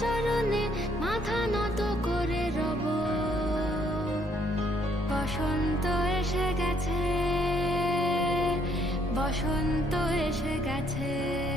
চরণে মাথা নত করে রব। বসন্ত এসে গেছে, বসন্ত এসে গেছে।